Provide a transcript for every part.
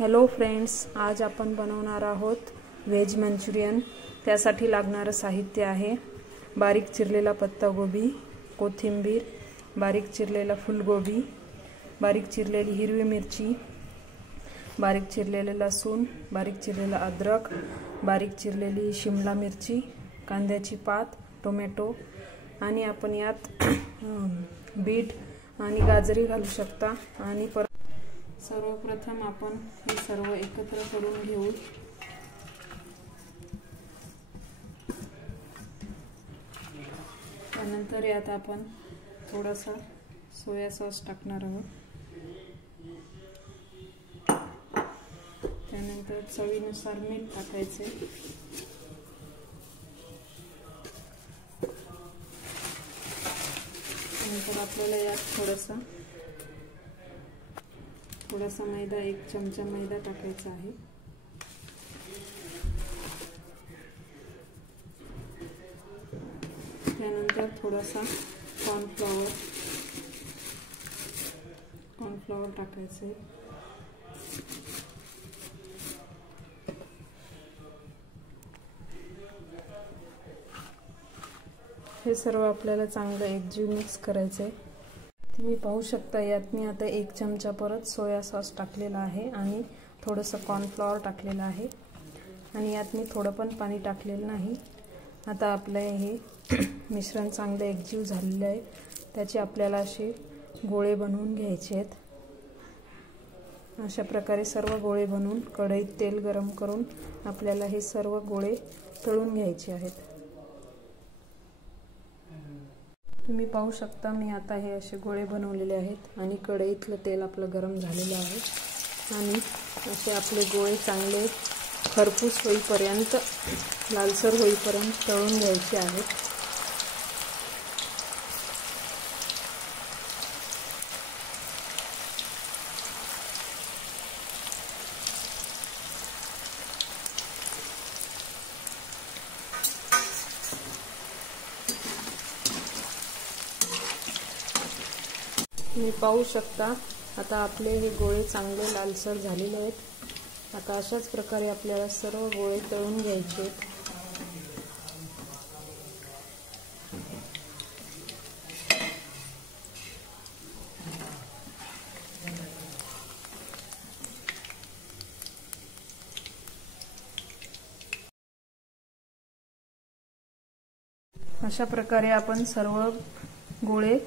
Hello friends, आज आपण बनवणार आहोत व्हेज मंचुरियन। त्यासाठी लागणारे साहित्य आहे बारीक चिरलेला पत्तागोबी, कोथिंबीर, बारीक चिरलेला फुलगोबी, बारीक चिरलेली हिरवी मिरची, बारीक चिरलेले लसूण, बारीक चिरलेला अद्रक, बारीक चिरलेली शिमला मिरची, कांद्याची पात, टोमॅटो आणि आपण यात बीट आणि गाजरी घालू शकता। आणि सर्वप्रथम आपण हे सर्व एकत्र करून घेऊ। त्यानंतर यात आपण थोडासा सोया सॉस टाकणार आहोत। त्यानंतर चवीनुसार मीठ टाकायचे। नंतर आपल्याला यात थोडासा मैदा, 1 चमचा मैदा टाकायचा आहे। त्यानंतर थोडासा कॉर्नफ्लॉवर टाकायचे। हे सर्व आपल्याला चांगलं एकजीव मिक्स करायचे। तुम्ही पाहू शकता यात मी आता 1 चमचा परत सोया सॉस टाकलेला आहे आणि थोडंसं कॉर्नफ्लॉवर टाकलेलं आहे आणि यात मी थोडं पण पाणी टाकलेलं नाही। आता आपले हे मिश्रण चांगलं एकजीव झालेलं आहे। त्याचे आपल्याला असे गोळे बनवून घ्यायचे आहेत। अशा प्रकारे सर्व गोळे बनवून कढईत तेल गरम करून आपल्याला हे सर्व गोळे तळून घ्यायचे आहेत। तुम्ही पाहू शकता मी आता हे असे गोळे बनवलेले आहेत आणि कढईतलं तेल आपलं गरम झालेलं आहे आणि असे आपले गोळे चांगले खरपूस होईपर्यंत, लालसर होईपर्यंत तळून घ्यायचे आहेत। तुम्ही पाहू शकता आता आपले हे गोळे चांगले लालसर झालेले आहेत। आता अशाच प्रकारे आपल्याला सर्व गोळे तळून घ्यायचे आहेत। अशा प्रकारे आपण सर्व गोळे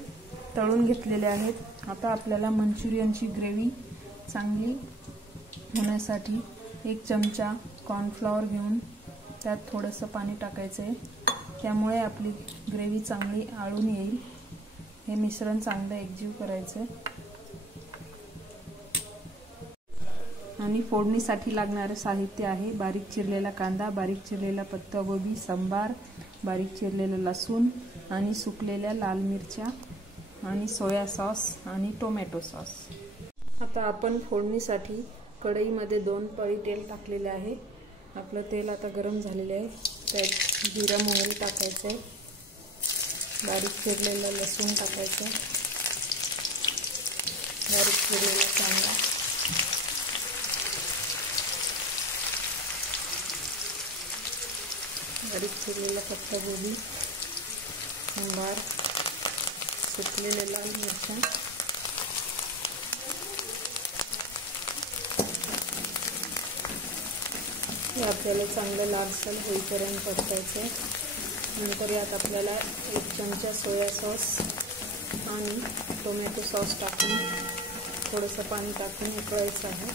तळून घेतलेले आहेत। आता आपल्याला मंचुरियनची ग्रेव्ही चांगली होण्यासाठी 1 चमचा कॉर्नफ्लॉवर घेऊन त्यात थोडंसं पाणी टाकायचं आहे। त्यामुळे आपली ग्रेव्ही चांगली आळून येईल। हे मिश्रण चांगलं एकजीव करायचं आणि फोडणीसाठी लागणारे साहित्य आहे बारीक चिरलेला कांदा, बारीक चिरलेला पत्तागोबी, सांबार, बारीक चिरलेला लसूण आणि सुकलेल्या लाल मिरच्या आणि सोया सॉस आणि टोमॅटो सॉस। आता आपण फोडणीसाठी कढईमध्ये 2 पळी तेल टाकलेले आहे। आपलं तेल आता गरम झालेले आहे। त्यात जिरा मोहरी टाकायचं आहे, बारीक चिरलेला लसूण टाकायचं, बारीक चिरलेला कांदा, बारीक चिरलेला पत्तागोबी, सांबार, सुकलेले लाल मिरच्या, हे आपल्याला चांगलं लालसर होईपर्यंत परतायचं आहे। नंतर यात आपल्याला 1 चमचा सोया सॉस आणि टोमॅटो सॉस टाकून थोडंसं पाणी टाकून उकळायचं आहे।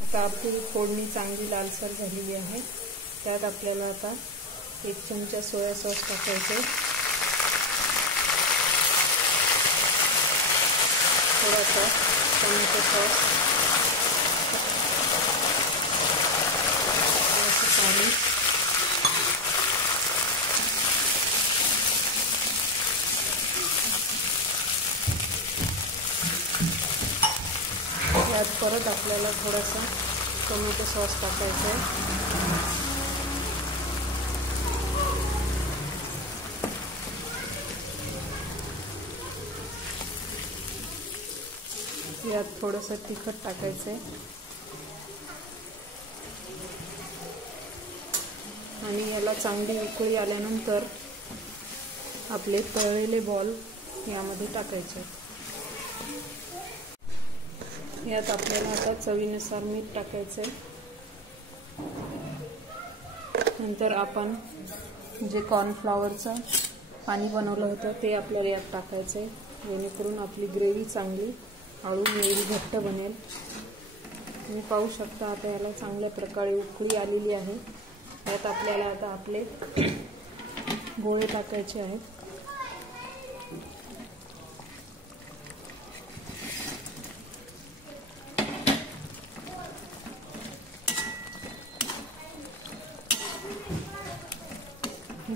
आता आपली फोडणी चांगली लालसर झालेली आहे। त्यात आपल्याला आता 1 चमचा सोया सॉस टाकायचं, थोडासा टोमॅटो सॉस, पाणी, यात परत आपल्याला थोडासा टोमॅटो सॉस टाकायचा आहे। यात थोडंसं तिखट टाकायचं आहे। आणि याला चांगली उकळी आल्यानंतर आपले तळलेले बॉल यामध्ये टाकायचे। यात आपल्याला आता चवीनुसार मीठ टाकायचे। नंतर आपण जे कॉर्नफ्लॉवरचं पाणी बनवलं होतं ते आपल्याला यात टाकायचे, जेणेकरून आपली ग्रेव्ही चांगली आळून येईल, घट्ट बनेल। तुम्ही पाहू शकता आता याला चांगल्या प्रकारे उकळी आलेली आहे। यात आपल्याला आता आपले गोळे टाकायचे आहेत।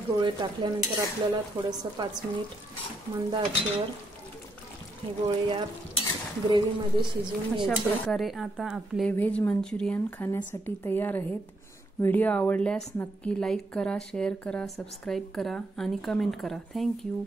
गोळे टाकल्यानंतर आपल्याला थोडंसं 5 मिनिट मंद आचेवर हे गोळे या ग्रेव्हीमध्ये शिजवून घ्यायचे। अशा प्रकारे आता आपले व्हेज मंचुरियन खाण्यासाठी तयार आहेत। व्हिडिओ आवडल्यास नक्की लाईक करा, शेअर करा, सबस्क्राईब करा आणि कमेंट करा। थँक्यू।